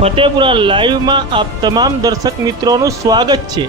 ફતેપુરા લાઈવમાં આપ તમામ દર્શક મિત્રોનું સ્વાગત છે.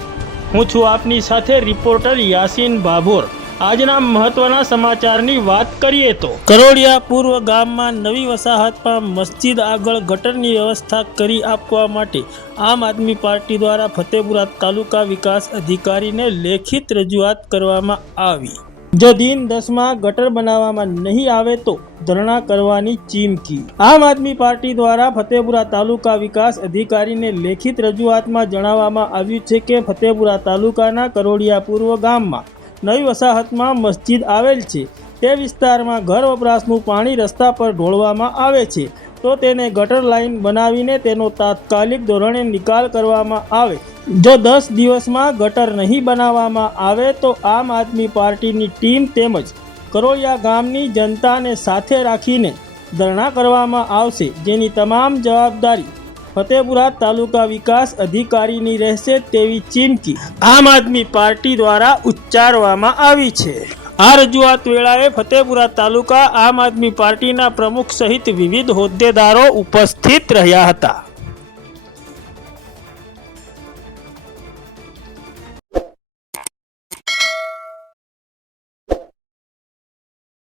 હું છું આપની સાથે રિપોર્ટર યાસીન ભાભોર આજના મહત્વના સમાચારની વાત કરીએ તો કરોડિયા પૂર્વ ગામમાં નવી વસાહતમાં મસ્જિદ આગળ ગટરની વ્યવસ્થા કરી આપવા માટે આમ આદમી પાર્ટી દ્વારા ફતેપુરા તાલુકા વિકાસ અધિકારીને લેખિત રજૂઆત કરવામાં આવી. જો દિન દસમાં ગટર બનાવવામાં નહીં આવે તો ધરણા કરવાની ચીમકી. આમ આદમી પાર્ટી દ્વારા ફતેપુરા તાલુકા વિકાસ અધિકારીને લેખિત રજૂઆતમાં જણાવવામાં આવ્યું છે કે ફતેપુરા તાલુકાના કરોડિયા પૂર્વ ગામમાં નવી વસાહતમાં મસ્જિદ આવેલ છે. તે વિસ્તારમાં ઘર વપરાશનું પાણી રસ્તા પર ઢોળવામાં આવે છે. તો તેને ગટર લાઇન બનાવીને તેનો તાત્કાલિક ધોરણે નિકાલ કરવામાં આવે. જો દસ દિવસમાં ગટર નહીં બનાવવામાં આવે તો આમ આદમી પાર્ટીની ટીમ તેમજ કરોયા ગામની જનતાને સાથે રાખીને ધરણા કરવામાં આવશે, જેની તમામ જવાબદારી ફતેપુરા તાલુકા વિકાસ અધિકારીની રહેશે તેવી ચીમકી આમ આદમી પાર્ટી દ્વારા ઉચ્ચારવામાં આવી છે. આ રજૂઆત વેળાએ ફતેપુરા તાલુકા આમ આદમી પાર્ટીના પ્રમુખ સહિત વિવિધ હોદ્દેદારો ઉપસ્થિત રહ્યા હતા.